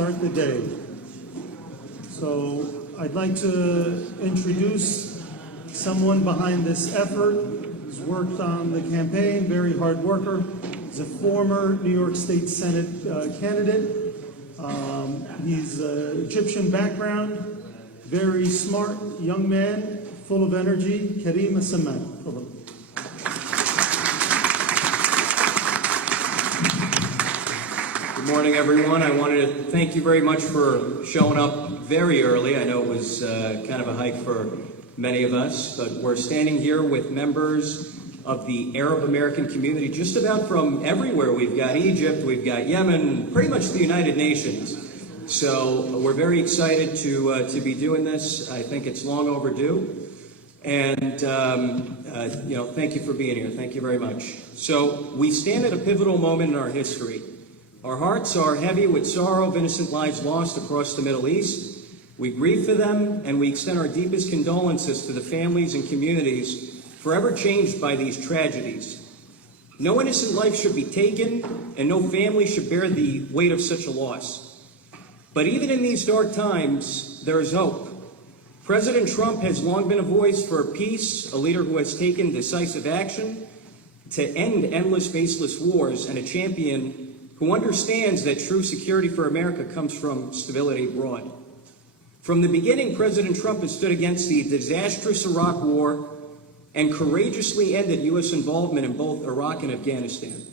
start the day. So I'd like to introduce someone behind this effort. He's worked on the campaign, very hard worker. He's a former New York State Senate candidate. He's Egyptian background, very smart young man, full of energy. Karim Assaman. Hello. Good morning, everyone. I wanted to thank you very much for showing up very early. I know it was kind of a hike for many of us, but we're standing here with members of the Arab American community just about from everywhere. We've got Egypt, we've got Yemen, pretty much the United Nations. So we're very excited to be doing this. I think it's long overdue. And, thank you for being here. Thank you very much. So we stand at a pivotal moment in our history. Our hearts are heavy with sorrow of innocent lives lost across the Middle East. We grieve for them, and we extend our deepest condolences to the families and communities forever changed by these tragedies. No innocent life should be taken, and no family should bear the weight of such a loss. But even in these dark times, there is hope. President Trump has long been a voice for peace, a leader who has taken decisive action to end endless, faceless wars, and a champion who understands that true security for America comes from stability abroad. From the beginning, President Trump has stood against the disastrous Iraq War and courageously ended U.S. involvement in both Iraq and Afghanistan.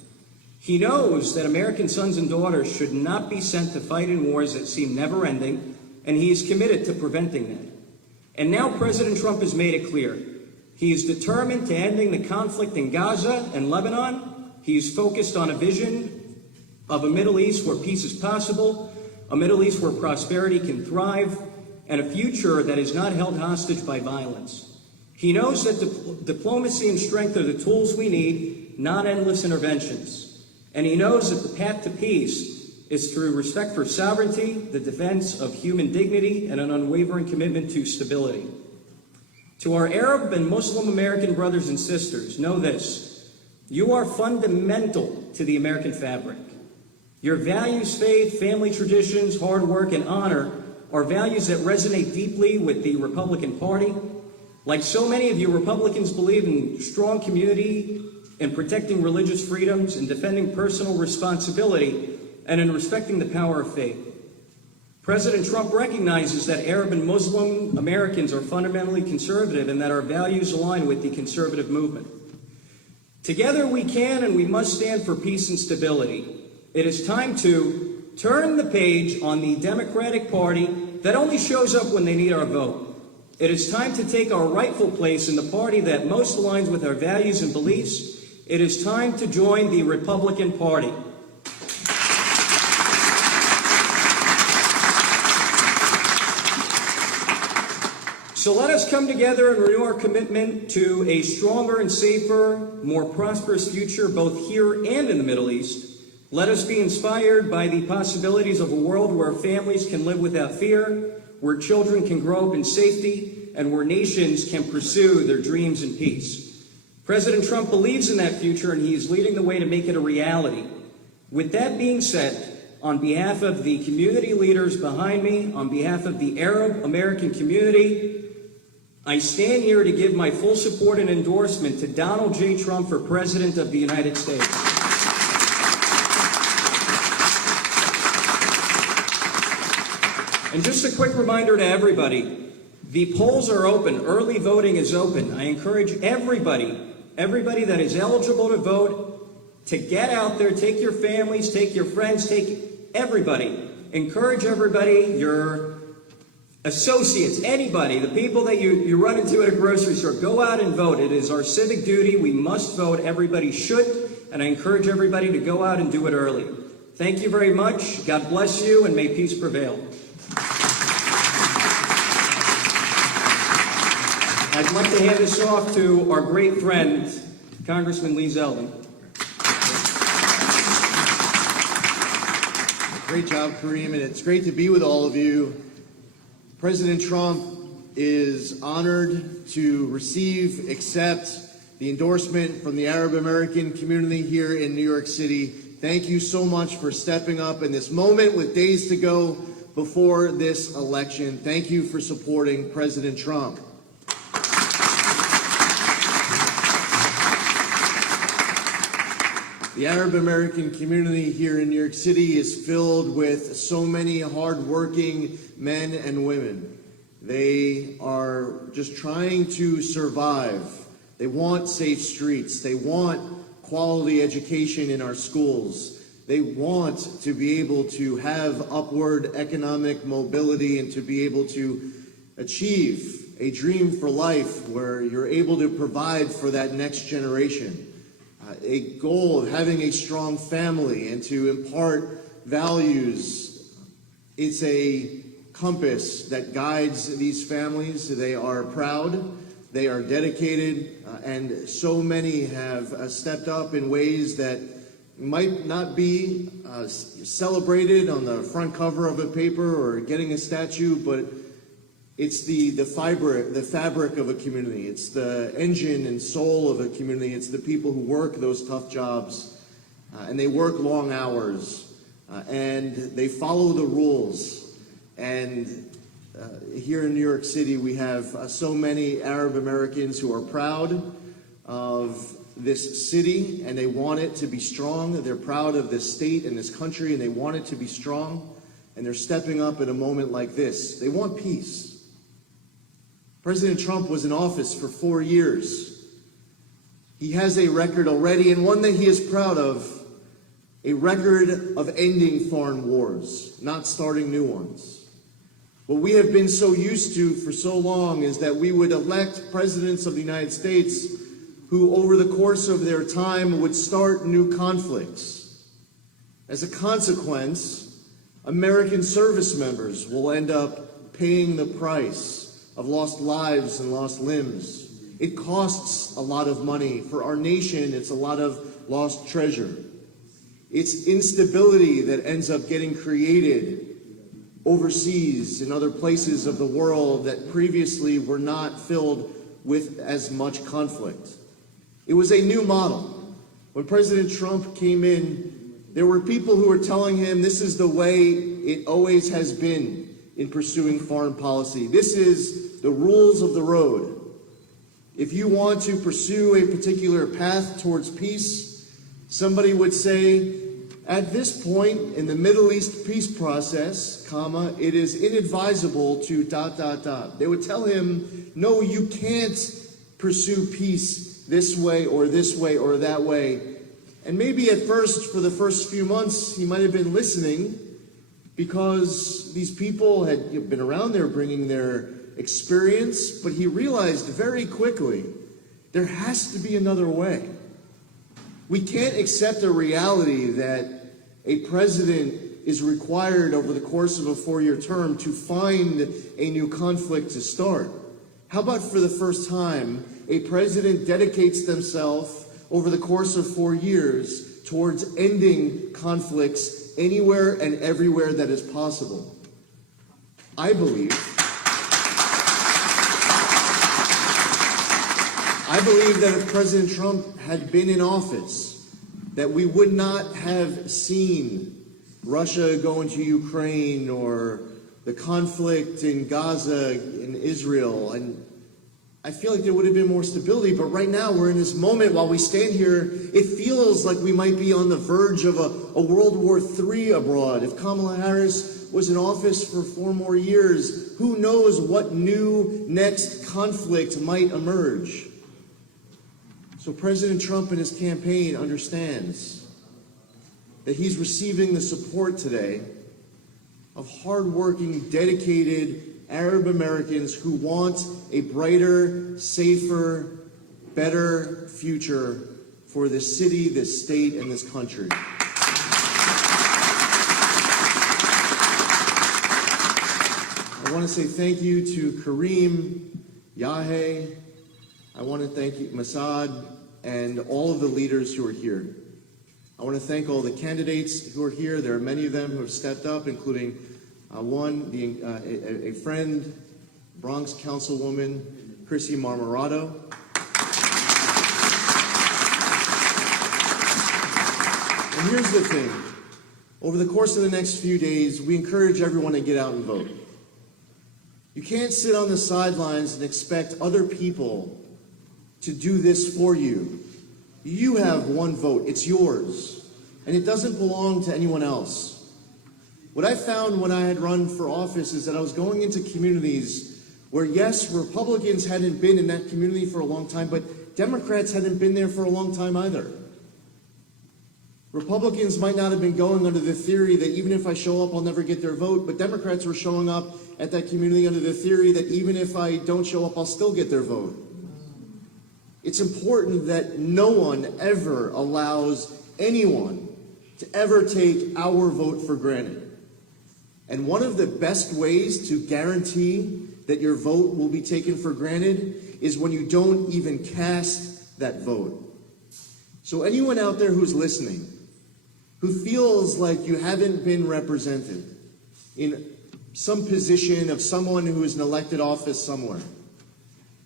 He knows that American sons and daughters should not be sent to fight in wars that seem never-ending, and he is committed to preventing that. And now President Trump has made it clear. He is determined to ending the conflict in Gaza and Lebanon. He is focused on a vision of a Middle East where peace is possible, a Middle East where prosperity can thrive, and a future that is not held hostage by violence. He knows that diplomacy and strength are the tools we need, not endless interventions. And he knows that the path to peace is through respect for sovereignty, the defense of human dignity, and an unwavering commitment to stability. To our Arab and Muslim American brothers and sisters, know this: you are fundamental to the American fabric. Your values, faith, family traditions, hard work, and honor are values that resonate deeply with the Republican Party. Like so many of you, Republicans believe in strong community, in protecting religious freedoms, in defending personal responsibility, and in respecting the power of faith. President Trump recognizes that Arab and Muslim Americans are fundamentally conservative and that our values align with the conservative movement. Together we can and we must stand for peace and stability. It is time to turn the page on the Democratic Party that only shows up when they need our vote. It is time to take our rightful place in the party that most aligns with our values and beliefs. It is time to join the Republican Party. So let us come together and renew our commitment to a stronger and safer, more prosperous future both here and in the Middle East. Let us be inspired by the possibilities of a world where families can live without fear, where children can grow up in safety, and where nations can pursue their dreams in peace. President Trump believes in that future, and he is leading the way to make it a reality. With that being said, on behalf of the community leaders behind me, on behalf of the Arab American community, I stand here to give my full support and endorsement to Donald J. Trump for President of the United States. And just a quick reminder to everybody, the polls are open. Early voting is open. I encourage everybody that is eligible to vote to get out there, take your families, take your friends, take everybody. Encourage everybody, your associates, anybody, the people that you run into at a grocery store, go out and vote. It is our civic duty. We must vote. Everybody should. And I encourage everybody to go out and do it early. Thank you very much. God bless you, and may peace prevail. I'd like to hand this off to our great friend, Congressman Lee Zeldin. Great job, Kareem, and it's great to be with all of you. President Trump is honored to accept the endorsement from the Arab American community here in New York City thank you so much for stepping up in this moment with days to go before this election. Thank you for supporting President Trump. The Arab American community here in New York City is filled with so many hardworking men and women. They are just trying to survive. They want safe streets. They want quality education in our schools. They want to be able to have upward economic mobility and to be able to achieve a dream for life where you're able to provide for that next generation. A goal of having a strong family and to impart values. It's a compass that guides these families. They are proud, they are dedicated, and so many have stepped up in ways that might not be celebrated on the front cover of a paper or getting a statue, but it's the fabric of a community. It's the engine and soul of a community. It's the people who work those tough jobs, and they work long hours, and they follow the rules. And here in New York City, we have so many Arab Americans who are proud of this city, and they want it to be strong. They're proud of this state and this country, and they want it to be strong. And they're stepping up at a moment like this. They want peace. President Trump was in office for 4 years. He has a record already, and one that he is proud of, a record of ending foreign wars, not starting new ones. What we have been so used to for so long is that we would elect presidents of the United States who, over the course of their time, would start new conflicts. As a consequence, American service members will end up paying the price of lost lives and lost limbs. It costs a lot of money. For our nation, it's a lot of lost treasure. It's instability that ends up getting created overseas in other places of the world that previously were not filled with as much conflict. It was a new model. When President Trump came in, there were people who were telling him this is the way it always has been in pursuing foreign policy. This is the rules of the road. If you want to pursue a particular path towards peace, somebody would say, at this point in the Middle East peace process, comma, it is inadvisable to ... They would tell him, no, you can't pursue peace this way or that way. And maybe at first, for the first few months, he might have been listening because these people had been around there bringing their experience, but he realized very quickly there has to be another way. We can't accept a reality that a president is required over the course of a 4-year term to find a new conflict to start. How about for the first time, a president dedicates themselves over the course of 4 years towards ending conflicts anywhere and everywhere that is possible? I believe that if President Trump had been in office, that we would not have seen Russia go into Ukraine or the conflict in Gaza, in Israel, and I feel like there would have been more stability, but right now we're in this moment while we stand here, it feels like we might be on the verge of a World War III abroad. If Kamala Harris was in office for 4 more years, who knows what new next conflict might emerge. So President Trump and his campaign understands that he's receiving the support today of hardworking, dedicated Arab Americans who want a brighter, safer, better future for this city, this state, and this country. I want to say thank you to Kareem, Yahe. I want to thank you, Masad, and all of the leaders who are here. I want to thank all the candidates who are here. There are many of them who have stepped up, including a friend, Bronx Councilwoman, Chrissy Marmorato. And here's the thing. Over the course of the next few days, we encourage everyone to get out and vote. You can't sit on the sidelines and expect other people to do this for you. You have one vote. It's yours. And it doesn't belong to anyone else. What I found when I had run for office is that I was going into communities where, yes, Republicans hadn't been in that community for a long time, but Democrats hadn't been there for a long time either. Republicans might not have been going under the theory that even if I show up, I'll never get their vote, but Democrats were showing up at that community under the theory that even if I don't show up, I'll still get their vote. It's important that no one ever allows anyone to ever take our vote for granted. And one of the best ways to guarantee that your vote will be taken for granted is when you don't even cast that vote. So anyone out there who's listening, who feels like you haven't been represented in some position of someone who is in elected office somewhere,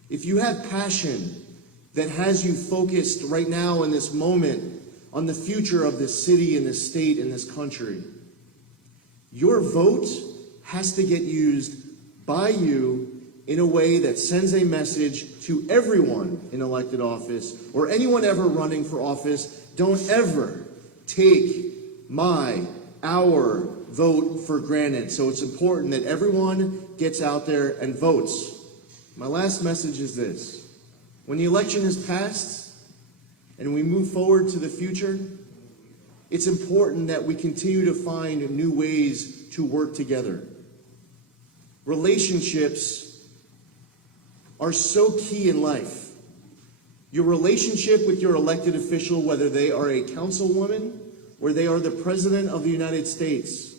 if you have passion that has you focused right now in this moment on the future of this city and this state and this country, your vote has to get used by you in a way that sends a message to everyone in elected office or anyone ever running for office. Don't ever take our vote for granted. So it's important that everyone gets out there and votes. My last message is this. When the election is passed and we move forward to the future, it's important that we continue to find new ways to work together. Relationships are so key in life. Your relationship with your elected official, whether they are a councilwoman or they are the President of the United States,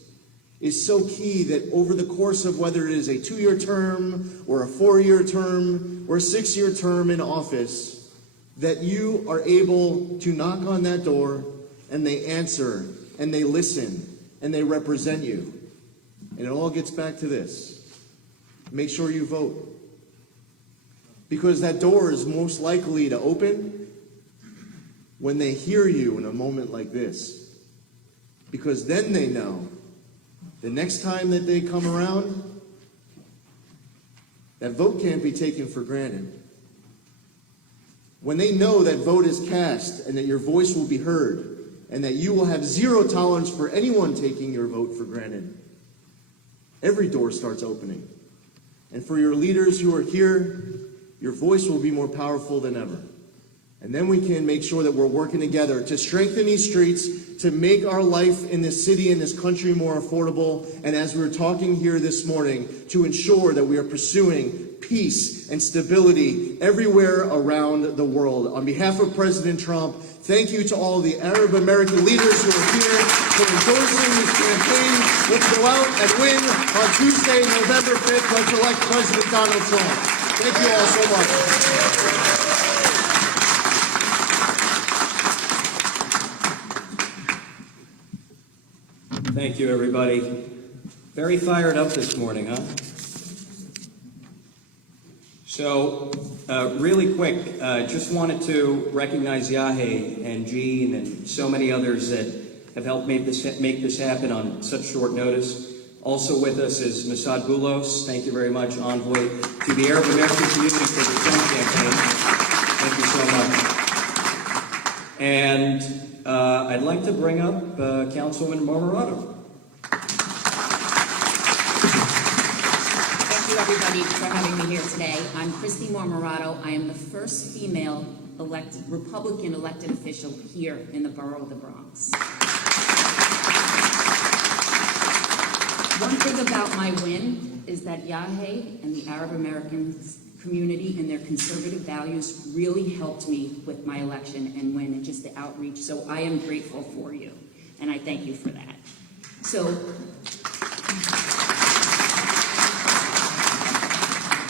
is so key that over the course of whether it is a 2-year term or a 4-year term or a 6-year term in office, that you are able to knock on that door and they answer and they listen and they represent you. And it all gets back to this. Make sure you vote. Because that door is most likely to open when they hear you in a moment like this. Because then they know the next time that they come around, that vote can't be taken for granted. When they know that vote is cast and that your voice will be heard and that you will have zero tolerance for anyone taking your vote for granted, every door starts opening. And for your leaders who are here, your voice will be more powerful than ever. And then we can make sure that we're working together to strengthen these streets, to make our life in this city and this country more affordable, and as we were talking here this morning, to ensure that we are pursuing peace and stability everywhere around the world. On behalf of President Trump, thank you to all the Arab American leaders who are here for endorsing this campaign. Let's go out and win on Tuesday, November 5th. Let's elect President Donald Trump. Thank you all so much. Thank you, everybody. Very fired up this morning, huh? So, really quick, just wanted to recognize Yahe and Jean and so many others that have helped make this happen on such short notice. Also with us is Masad Boulos. Thank you very much, envoy to the Arab American community for the Trump campaign. Thank you so much. And I'd like to bring up Councilwoman Marmorato. Thank you, everybody, for having me here today. I'm Christy Marmorato. I am the first female Republican elected official here in the borough of the Bronx. One thing about my win is that Yahe and the Arab American community and their conservative values really helped me with my election and win, and just the outreach. So I am grateful for you, and I thank you for that. So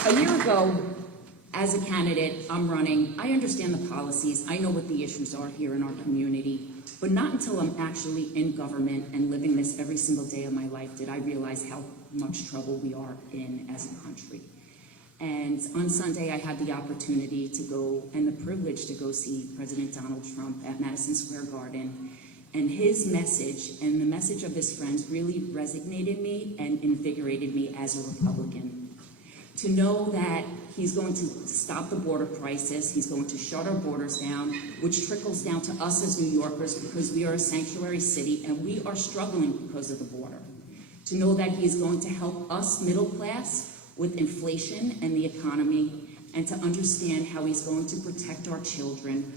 a year ago, as a candidate, I'm running. I understand the policies. I know what the issues are here in our community. But not until I'm actually in government and living this every single day of my life did I realize how much trouble we are in as a country. And on Sunday, I had the opportunity to go and the privilege to go see President Donald Trump at Madison Square Garden. And his message and the message of his friends really resonated me and invigorated me as a Republican. To know that he's going to stop the border crisis, he's going to shut our borders down, which trickles down to us as New Yorkers because we are a sanctuary city and we are struggling because of the border. To know that he's going to help us middle class with inflation and the economy, and to understand how he's going to protect our children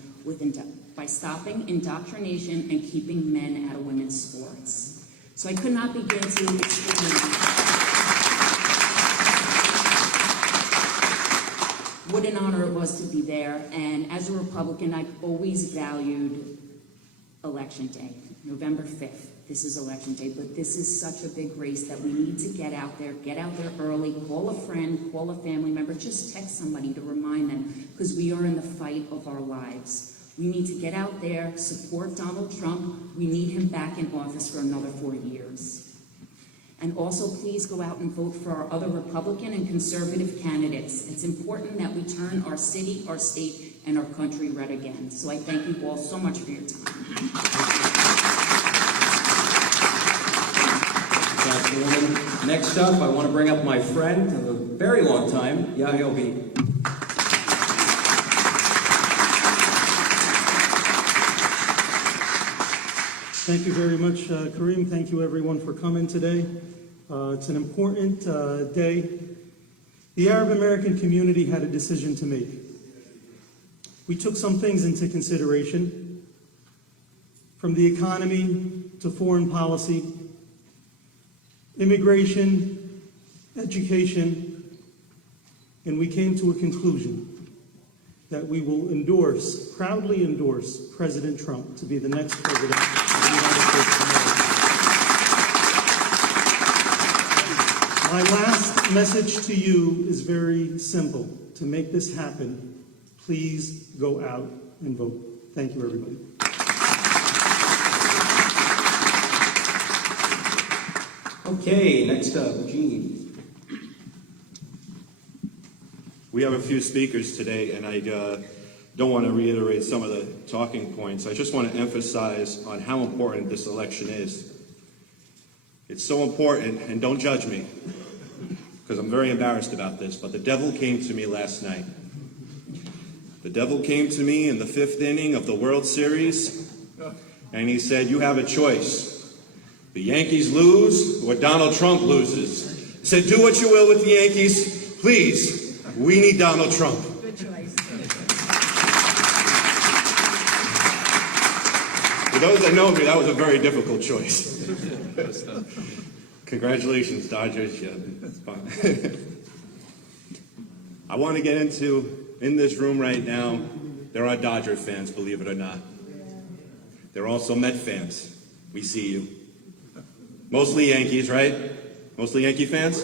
by stopping indoctrination and keeping men out of women's sports. So I could not begin to explain what an honor it was to be there. And as a Republican, I've always valued Election Day, November 5th. This is Election Day, but this is such a big race that we need to get out there early, call a friend, call a family member, just text somebody to remind them, because we are in the fight of our lives. We need to get out there, support Donald Trump. We need him back in office for another 4 years. And also, please go out and vote for our other Republican and conservative candidates. It's important that we turn our city, our state, and our country red again. So I thank you all so much for your time. Next up, I want to bring up my friend of a very long time, Yahobi. Thank you very much, Kareem. Thank you, everyone, for coming today. It's an important day. The Arab American community had a decision to make. We took some things into consideration, from the economy to foreign policy, immigration, education, and we came to a conclusion that we will proudly endorse President Trump to be the next president of the United States of America. My last message to you is very simple. To make this happen, please go out and vote. Thank you, everybody. Okay, next up, Gene. We have a few speakers today, and I don't want to reiterate some of the talking points. I just want to emphasize on how important this election is. It's so important, and don't judge me, because I'm very embarrassed about this, but the devil came to me last night. The devil came to me in the 5th inning of the World Series, and he said, you have a choice. The Yankees lose or Donald Trump loses. He said, do what you will with the Yankees. Please, we need Donald Trump. Good choice. For those that know me, that was a very difficult choice. Congratulations, Dodgers. Yeah, it's fun. I want to get in this room right now, there are Dodger fans, believe it or not. There are also Met fans. We see you. Mostly Yankees, right? Mostly Yankee fans?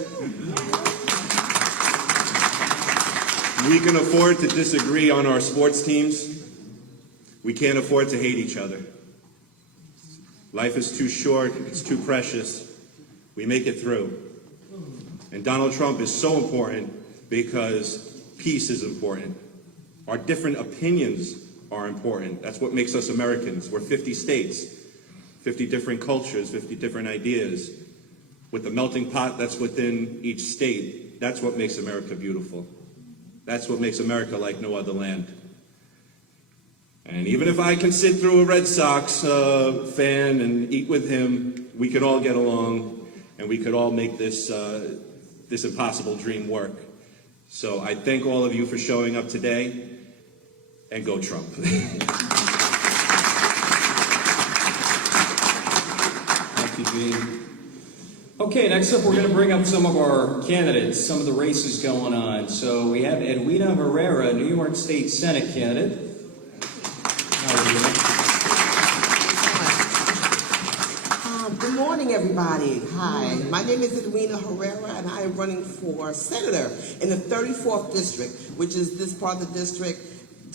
We can afford to disagree on our sports teams. We can't afford to hate each other. Life is too short, it's too precious. We make it through. And Donald Trump is so important because peace is important. Our different opinions are important. That's what makes us Americans. We're 50 states, 50 different cultures, 50 different ideas. With the melting pot that's within each state, that's what makes America beautiful. That's what makes America like no other land. And even if I can sit through a Red Sox fan and eat with him, we could all get along and we could all make this, this impossible dream work. So I thank all of you for showing up today, and go Trump. Thank you, Gene. Okay, next up we're going to bring up some of our candidates, some of the races going on. So we have Edwina Herrera, New York State Senate candidate. Good morning, everybody. Hi, my name is Edwina Herrera, and I am running for senator in the 34th district, which is this part of the district,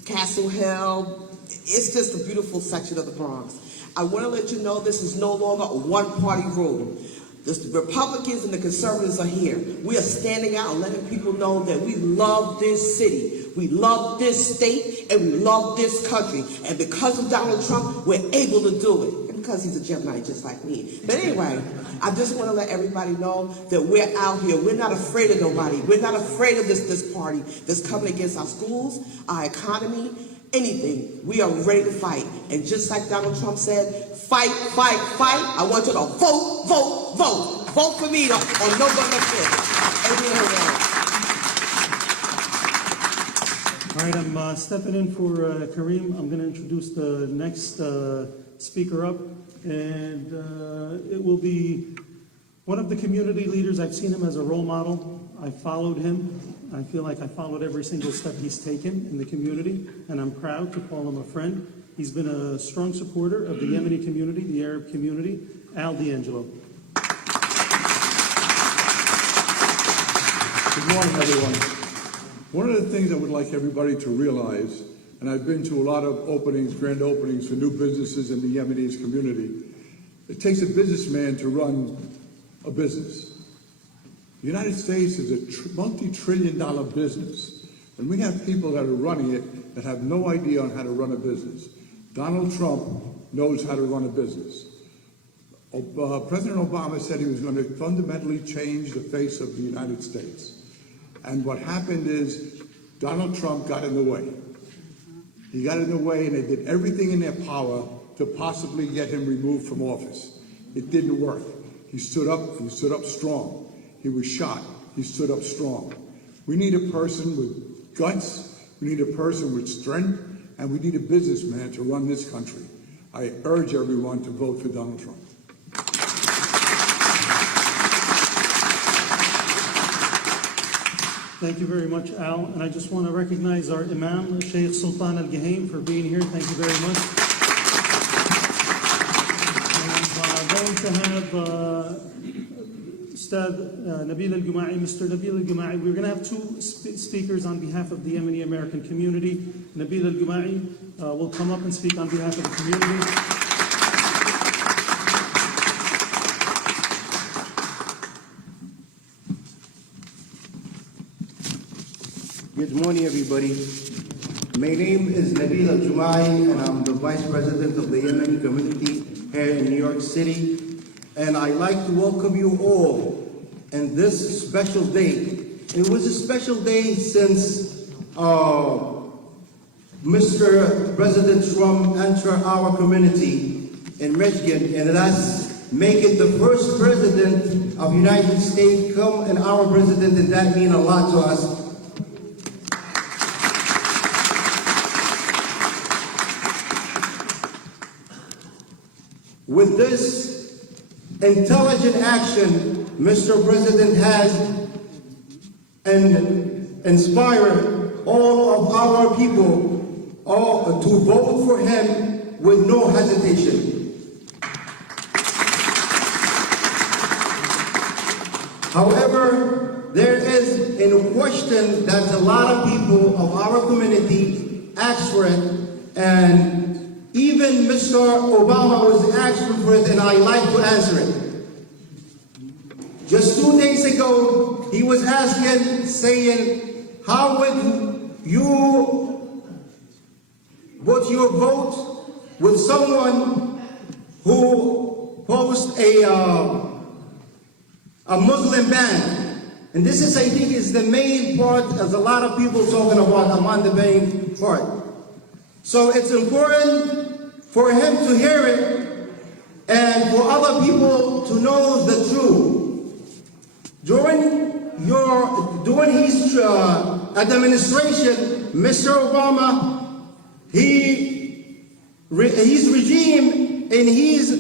Castle Hill. It's just a beautiful section of the Bronx. I want to let you know this is no longer a one-party rule. The Republicans and the conservatives are here. We are standing out and letting people know that we love this city, we love this state, and we love this country. And because of Donald Trump, we're able to do it. And because he's a Gemini just like me. But anyway, I just want to let everybody know that we're out here. We're not afraid of nobody. We're not afraid of this party that's coming against our schools, our economy, anything. We are ready to fight. And just like Donald Trump said, fight, fight, fight. I want you to vote, vote, vote. Vote for me on November 5th. All right, I'm stepping in for Kareem. I'm going to introduce the next speaker up, and it will be one of the community leaders. I've seen him as a role model. I followed him. I feel like I followed every single step he's taken in the community, and I'm proud to call him a friend. He's been a strong supporter of the Yemeni community, the Arab community, Al D'Angelo. Good morning, everyone. One of the things I would like everybody to realize, and I've been to a lot of openings, grand openings for new businesses in the Yemenis community, it takes a businessman to run a business. The United States is a multi-trillion-dollar business, and we have people that are running it that have no idea on how to run a business. Donald Trump knows how to run a business. President Obama said he was going to fundamentally change the face of the United States. And what happened is Donald Trump got in the way. He got in the way, and they did everything in their power to possibly get him removed from office. It didn't work. He stood up strong. He was shot. He stood up strong. We need a person with guts. We need a person with strength. And we need a businessman to run this country. I urge everyone to vote for Donald Trump. Thank you very much, Al. And I just want to recognize our Imam, Sheikh Sultan Al-Gahaim, for being here. Thank you very much. I'm going to have Ustad Nabil Al-Juma'i, Mr. Nabil Al-Juma'i. We're going to have two speakers on behalf of the Yemeni American community. Nabil Al-Juma'i will come up and speak on behalf of the community. Good morning, everybody. My name is Nabil Al-Juma'i, and I'm the Vice President of the Yemeni community here in New York City. And I'd like to welcome you all in this special day. It was a special day since Mr. President Trump entered our community in Michigan, and thus make it the first president of the United States come and our president, and that means a lot to us. With this intelligent action Mr. President has and inspired all of our people to vote for him with no hesitation. However, there is a question that a lot of people of our community ask for it, and even Mr. Obama was asking for it, and I like to answer it. Just 2 days ago, he was asking, saying, how would you put your vote with someone who posts a Muslim ban? And this is, I think, is the main part, as a lot of people talking about, among the main part. So it's important for him to hear it and for other people to know the truth. During his administration, Mr. Obama, his regime in his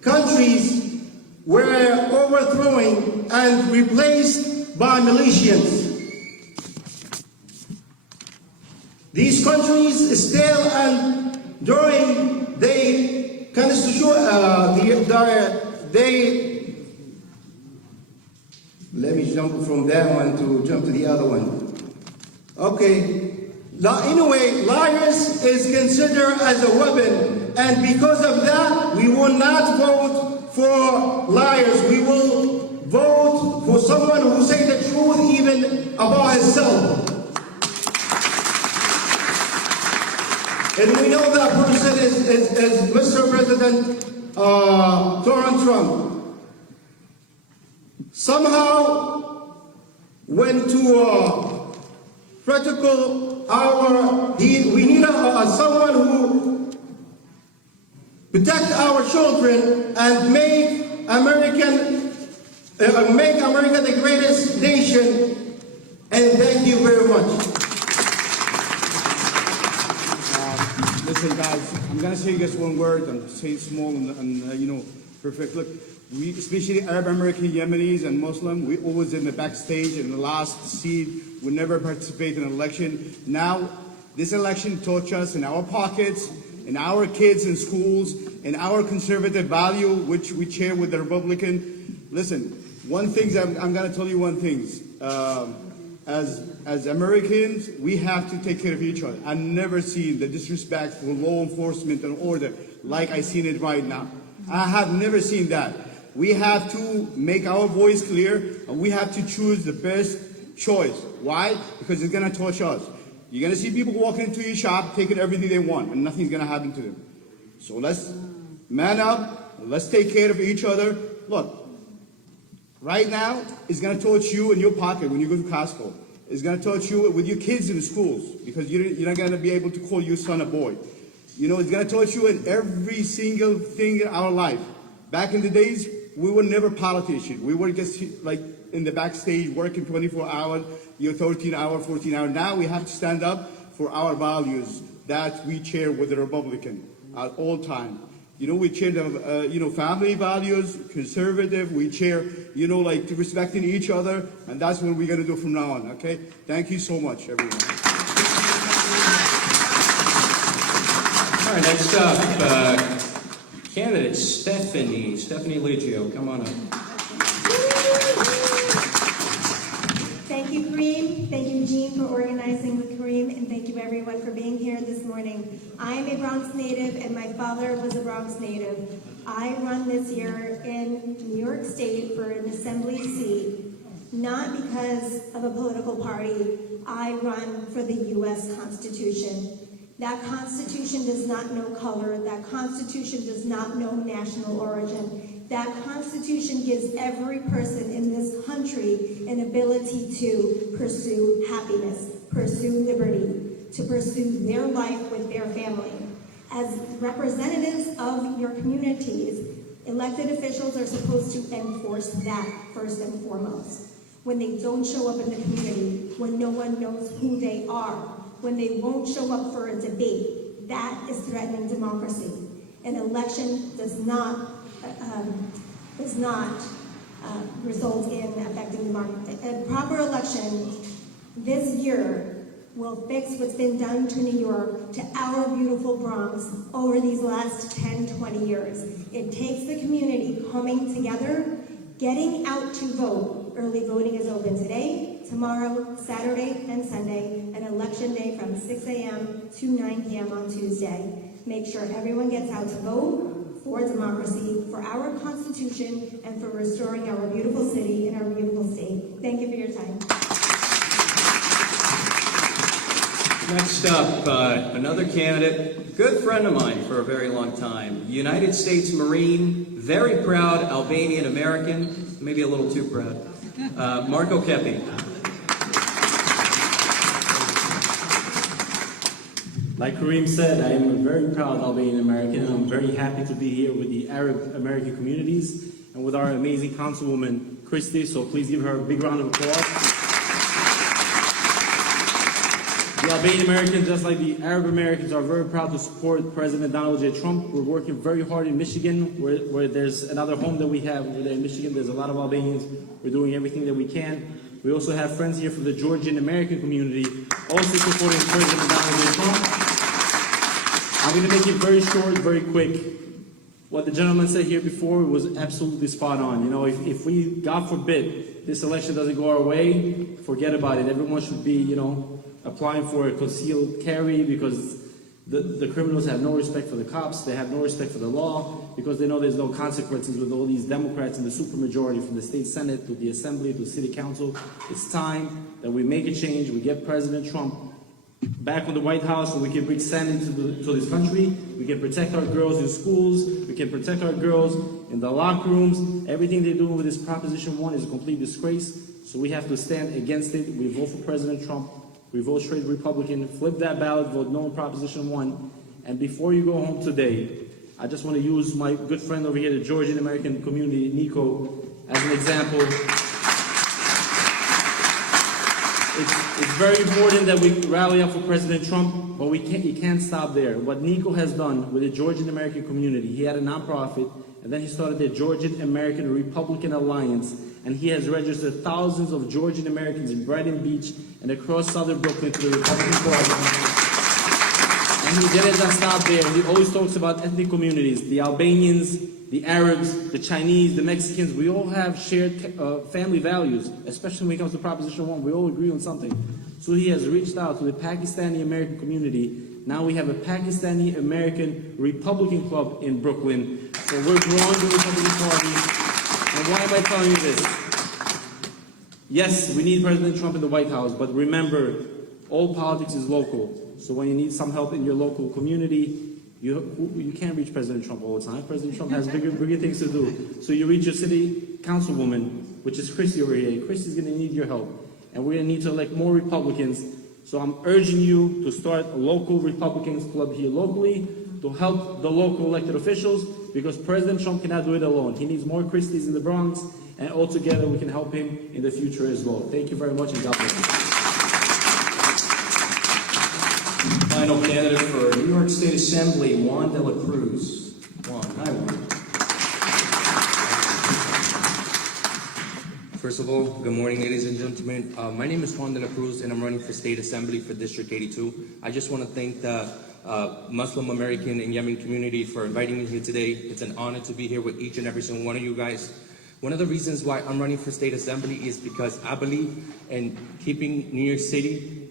countries were overthrown and replaced by militias. These countries still, and during the constitution, let me jump from that one to jump to the other one. Okay. Now, anyway, liars is considered as a weapon, and because of that, we will not vote for liars. We will vote for someone who say the truth even about himself. And we know that person is Mr. President Donald Trump somehow went to practical we need someone who protect our children and make America the greatest nation. And thank you very much. Listen, guys, I'm going to say just one word. I'm saying small and perfect. Look, we, especially Arab American Yemenis and Muslim, we always in the backstage in the last seat. We never participate in an election. Now, this election taught us in our pockets, in our kids in schools, in our conservative value, which we share with the Republican. Listen, one thing, I'm going to tell you one thing. As Americans, we have to take care of each other. I've never seen the disrespect for law enforcement and order like I seen it right now. I have never seen that. We have to make our voice clear, and we have to choose the best choice. Why? Because it's going to touch us. You're going to see people walking into your shop, taking everything they want, and nothing's going to happen to them. So let's man up, let's take care of each other. Look, right now, it's going to touch you in your pocket when you go to Costco. It's going to touch you with your kids in the schools because you're not going to be able to call your son a boy. You know, it's going to touch you in every single thing in our life. Back in the days, we were never politicians. We were just like in the backstage working 24 hours, 13 hours, 14 hours. Now we have to stand up for our values that we share with the Republican at all times. You know, we share the, family values, conservative. We share, like respecting each other, and that's what we're going to do from now on, okay? Thank you so much, everyone. All right, next up, candidate Stephanie Liggio, come on up. Thank you, Kareem. Thank you, Jean, for organizing with Kareem, and thank you, everyone, for being here this morning. I am a Bronx native, and my father was a Bronx native. I run this year in New York State for an assembly seat, not because of a political party. I run for the U.S. Constitution. That Constitution does not know color. That Constitution does not know national origin. That Constitution gives every person in this country an ability to pursue happiness, pursue liberty, to pursue their life with their family. As representatives of your communities, elected officials are supposed to enforce that first and foremost. When they don't show up in the community, when no one knows who they are, when they won't show up for a debate, that is threatening democracy. An election does not result in affecting democracy. A proper election this year will fix what's been done to New York, to our beautiful Bronx, over these last 10, 20 years. It takes the community coming together, getting out to vote. Early voting is open today, tomorrow, Saturday, and Sunday, and election day from 6 a.m. to 9 p.m. on Tuesday. Make sure everyone gets out to vote for democracy, for our Constitution, and for restoring our beautiful city and our beautiful state. Thank you for your time. Next up, another candidate, good friend of mine for a very long time, United States Marine, very proud Albanian American, maybe a little too proud, Marco Kepi. Like Kareem said, I am a very proud Albanian American, and I'm very happy to be here with the Arab American communities and with our amazing Councilwoman, Christie, so please give her a big round of applause. The Albanian Americans, just like the Arab Americans, are very proud to support President Donald J. Trump. We're working very hard in Michigan, where there's another home that we have over there in Michigan. There's a lot of Albanians. We're doing everything that we can. We also have friends here from the Georgian American community, also supporting President Donald J. Trump. I'm going to make it very short, very quick. What the gentleman said here before was absolutely spot on. You know, if we, God forbid, this election doesn't go our way, forget about it. Everyone should be, applying for a concealed carry because the criminals have no respect for the cops. They have no respect for the law because they know there's no consequences with all these Democrats in the supermajority from the state Senate to the Assembly to the City Council. It's time that we make a change. We get President Trump back on the White House so we can bring sanity to this country. We can protect our girls in schools. We can protect our girls in the locker rooms. Everything they're doing with this Proposition 1 is a complete disgrace. So we have to stand against it. We vote for President Trump. We vote straight Republican. Flip that ballot. Vote no on Proposition 1. And before you go home today, I just want to use my good friend over here, the Georgian American community, Nico, as an example. It's very important that we rally up for President Trump, but he can't stop there. What Nico has done with the Georgian American community, he had a nonprofit, and then he started the Georgian American Republican Alliance, and he has registered thousands of Georgian Americans in Brighton Beach and across southern Brooklyn to the Republican Party. And he didn't just stop there. He always talks about ethnic communities, the Albanians, the Arabs, the Chinese, the Mexicans. We all have shared family values, especially when it comes to Proposition 1. We all agree on something. So he has reached out to the Pakistani American community. Now we have a Pakistani American Republican Club in Brooklyn. So we're growing the Republican Party. And why am I telling you this? Yes, we need President Trump in the White House, but remember, all politics is local. So when you need some help in your local community, you can't reach President Trump all the time. President Trump has bigger things to do. So you reach your city councilwoman, which is Christy over here. Christy's going to need your help. And we're going to need to elect more Republicans. So I'm urging you to start a local Republicans club here locally to help the local elected officials, because President Trump cannot do it alone. He needs more Christies in the Bronx, and all together we can help him in the future as well. Thank you very much, and God bless you. Final candidate for New York State Assembly, Juan de la Cruz. Juan, hi Juan. First of all, good morning, ladies and gentlemen. My name is Juan de la Cruz, and I'm running for State Assembly for District 82. I just want to thank the Muslim American and Yemen community for inviting me here today. It's an honor to be here with each and every single one of you guys. One of the reasons why I'm running for State Assembly is because I believe in keeping New York City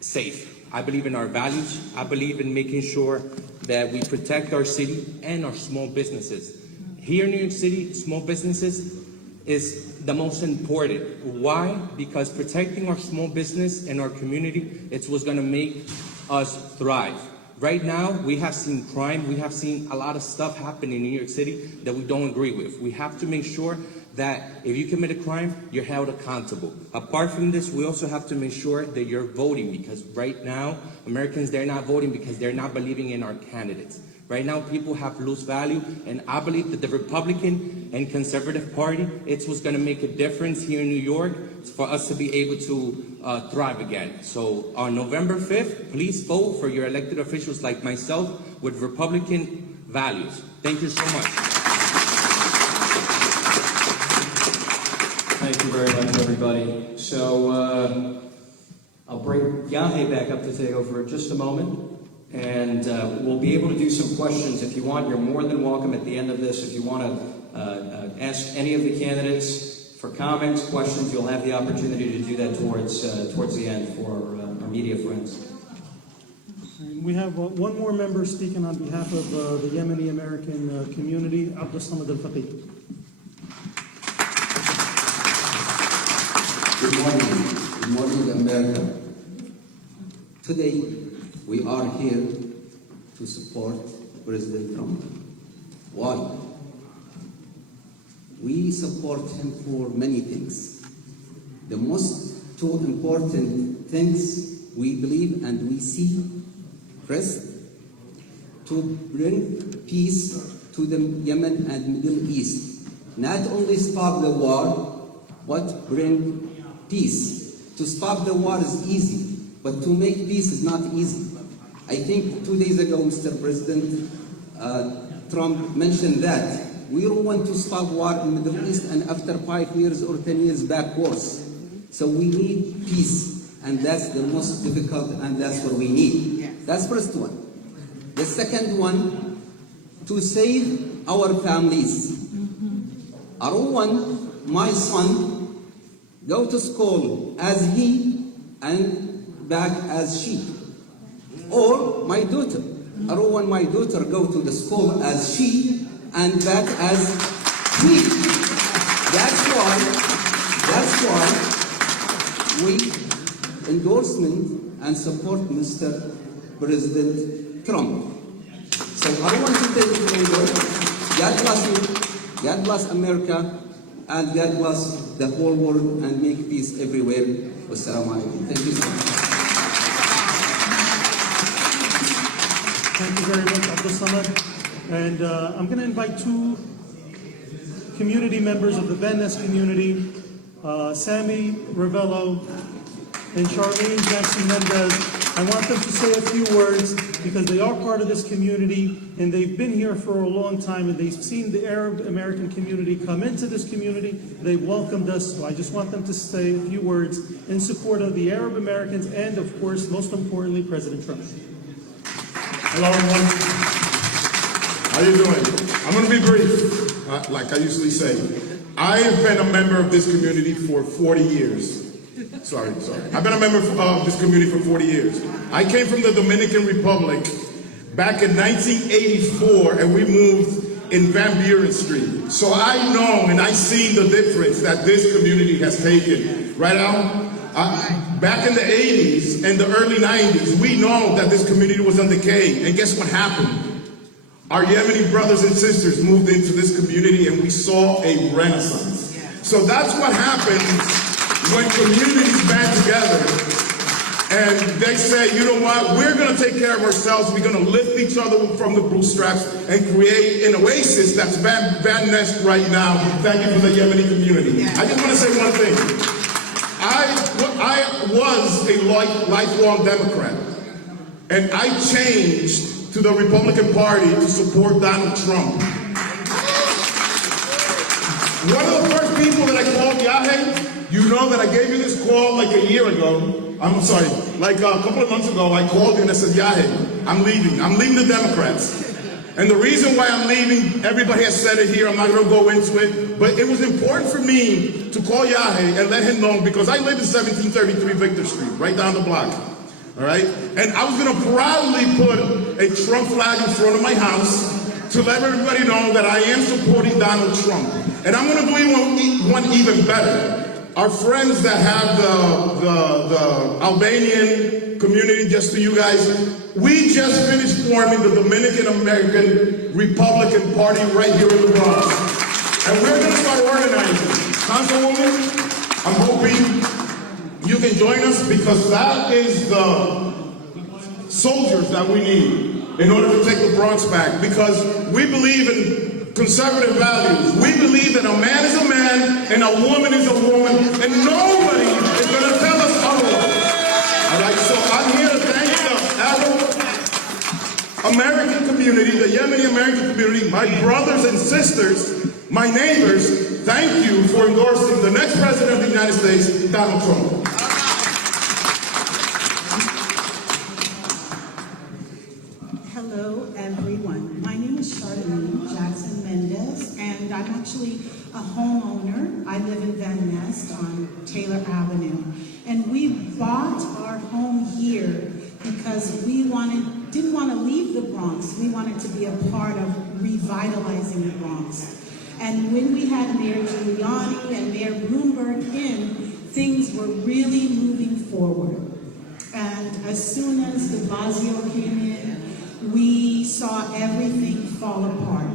safe. I believe in our values. I believe in making sure that we protect our city and our small businesses. Here in New York City, small businesses is the most important. Why? Because protecting our small business and our community, it's what's going to make us thrive. Right now, we have seen crime. We have seen a lot of stuff happen in New York City that we don't agree with. We have to make sure that if you commit a crime, you're held accountable. Apart from this, we also have to make sure that you're voting, because right now, Americans, they're not voting because they're not believing in our candidates. Right now, people have lost value, and I believe that the Republican and Conservative Party, it's what's going to make a difference here in New York for us to be able to thrive again. So on November 5th, please vote for your elected officials like myself with Republican values. Thank you so much. Thank you very much, everybody. So I'll bring Yahe back up to take over just a moment. And we'll be able to do some questions if you want. You're more than welcome at the end of this. If you want to ask any of the candidates for comments, questions, you'll have the opportunity to do that towards the end for our media friends. We have one more member speaking on behalf of the Yemeni American community, Abdul Samad al-Faqih. Good morning. Good morning, America. Today, we are here to support President Trump. Why? We support him for many things. The most two important things we believe and we see: first, to bring peace to the Yemen and Middle East. Not only stop the war, but bring peace. To stop the war is easy, but to make peace is not easy. I think 2 days ago, Mr. President, Trump mentioned that we don't want to stop war in the Middle East and after 5 years or 10 years backwards. So we need peace, and that's the most difficult, and that's what we need. That's first one. The second one, to save our families. I don't want my son go to school as he and back as she. Or my daughter. I don't want my daughter go to the school as she and back as he. That's why we endorsement and support Mr. President Trump. So I don't want to take it longer. God bless you, God bless America, and God bless the whole world, and make peace everywhere. Wassalamu alaikum. Thank you so much. Thank you very much, Abdul Samad. And I'm going to invite two community members of the Van Ness community, Sammy Ravello and Charlene Jackson-Mendez. I want them to say a few words because they are part of this community and they've been here for a long time and they've seen the Arab American community come into this community. They've welcomed us, so I just want them to say a few words in support of the Arab Americans and, of course, most importantly, President Trump. Hello, everyone. How you doing? I'm going to be brief, like I usually say. I've been a member of this community for 40 years. Sorry. I've been a member of this community for 40 years. I came from the Dominican Republic back in 1984, and we moved in Van Buren Street. So I know and I see the difference that this community has taken. Right now, back in the 80s and the early 90s, we know that this community was on decay. And guess what happened? Our Yemeni brothers and sisters moved into this community and we saw a renaissance. So that's what happens when communities band together and they say, you know what, we're going to take care of ourselves, we're going to lift each other from the bootstraps and create an oasis that's Van Ness right now. Thank you for the Yemeni community. I just want to say one thing. I was a lifelong Democrat and I changed to the Republican Party to support Donald Trump. One of the first people that I called, Yahe, you know that I gave you this call like a year ago. I'm sorry, like a couple of months ago, I called you and I said, Yahe, I'm leaving the Democrats. And the reason why I'm leaving, everybody has said it here, I'm not gonna go into it, but it was important for me to call Yahe and let him know because I live in 1733 Victor Street, right down the block. All right? And I was gonna proudly put a Trump flag in front of my house to let everybody know that I am supporting Donald Trump. And I'm gonna do one even better. Our friends that have the Albanian community, just to you guys, we just finished forming the Dominican American Republican Party right here in the Bronx. And we're gonna start organizing. Councilwoman, I'm hoping you can join us because that is the soldiers that we need in order to take the Bronx back because we believe in conservative values. We believe that a man is a man and a woman is a woman and nobody is going to tell us otherwise. All right, so I'm here to thank the Arab American community, the Yemeni American community, my brothers and sisters, my neighbors. Thank you for endorsing the next president of the United States, Donald Trump. Hello, everyone. My name is Charlene Jackson-Mendez, and I'm actually a homeowner. I live in Van Ness on Taylor Avenue. And we bought our home here because we didn't want to leave the Bronx. We wanted to be a part of revitalizing the Bronx. And when we had Mayor Giuliani and Mayor Bloomberg in, things were really moving forward. And as soon as de Blasio came in, we saw everything fall apart.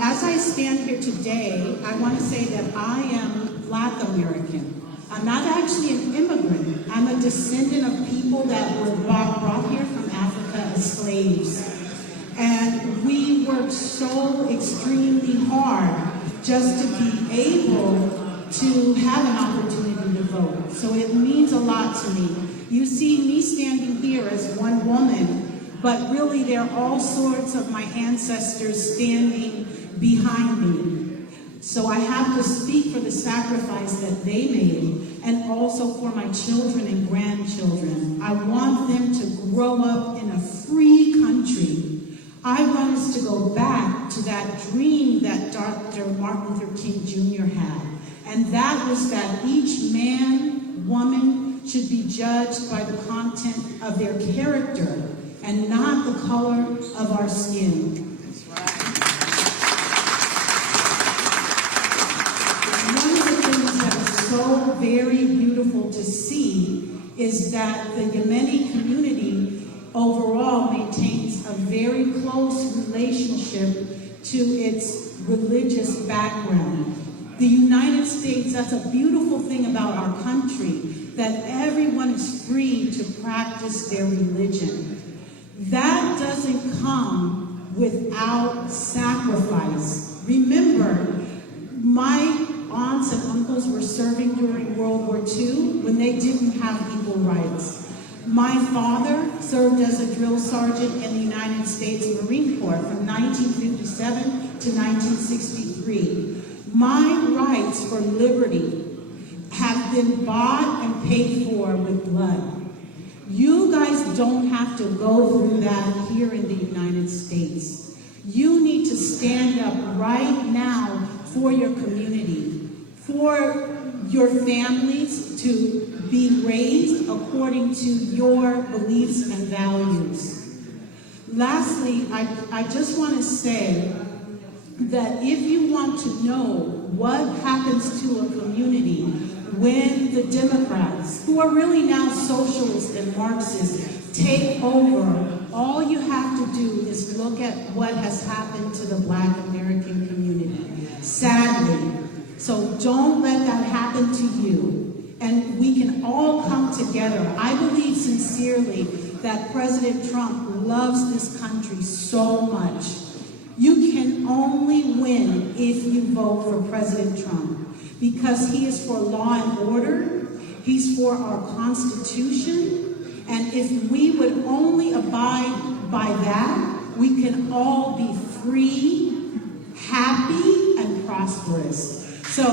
As I stand here today, I want to say that I am Black American. I'm not actually an immigrant. I'm a descendant of people that were brought here from Africa as slaves. And we worked so extremely hard just to be able to have an opportunity to vote. So it means a lot to me. You see me standing here as one woman, but really there are all sorts of my ancestors standing behind me. So I have to speak for the sacrifice that they made and also for my children and grandchildren. I want them to grow up in a free country. I want us to go back to that dream that Dr. Martin Luther King Jr. had. And that was that each man, woman should be judged by the content of their character and not the color of our skin. That's right. One of the things that is so very beautiful to see is that the Yemeni community overall maintains a very close relationship to its religious background. The United States, that's a beautiful thing about our country, that everyone is free to practice their religion. That doesn't come without sacrifice. Remember, my aunts and uncles were serving during World War II when they didn't have equal rights. My father served as a drill sergeant in the United States Marine Corps from 1957 to 1963. My rights for liberty have been bought and paid for with blood. You guys don't have to go through that here in the United States. You need to stand up right now for your community, for your families to be raised according to your beliefs and values. Lastly, I just want to say that if you want to know what happens to a community when the Democrats, who are really now socialists and Marxists, take over, all you have to do is look at what has happened to the Black American community, sadly. So don't let that happen to you. And we can all come together. I believe sincerely that President Trump loves this country so much. You can only win if you vote for President Trump, because he is for law and order, he's for our Constitution, and if we would only abide by that, we can all be free, happy, and prosperous. So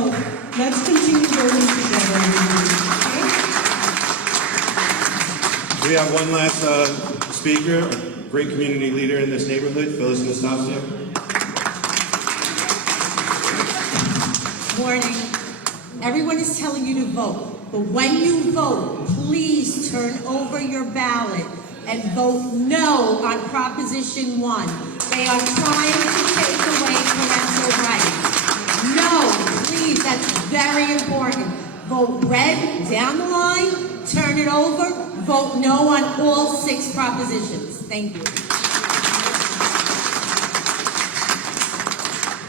let's continue working together. Okay? We have one last speaker, a great community leader in this neighborhood, Phyllis Nastasia. Morning. Everyone is telling you to vote, but when you vote, please turn over your ballot and vote no on Proposition 1. They are trying to take away parental rights. No, please, that's very important. Vote red down the line, turn it over, vote no on all 6 propositions. Thank you.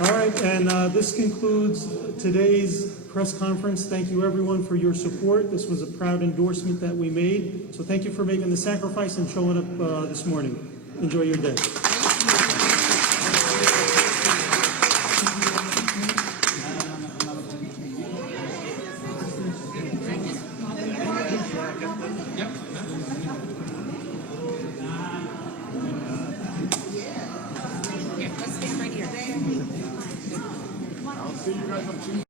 All right, and this concludes today's press conference. Thank you, everyone, for your support. This was a proud endorsement that we made. So thank you for making the sacrifice and showing up this morning. Enjoy your day.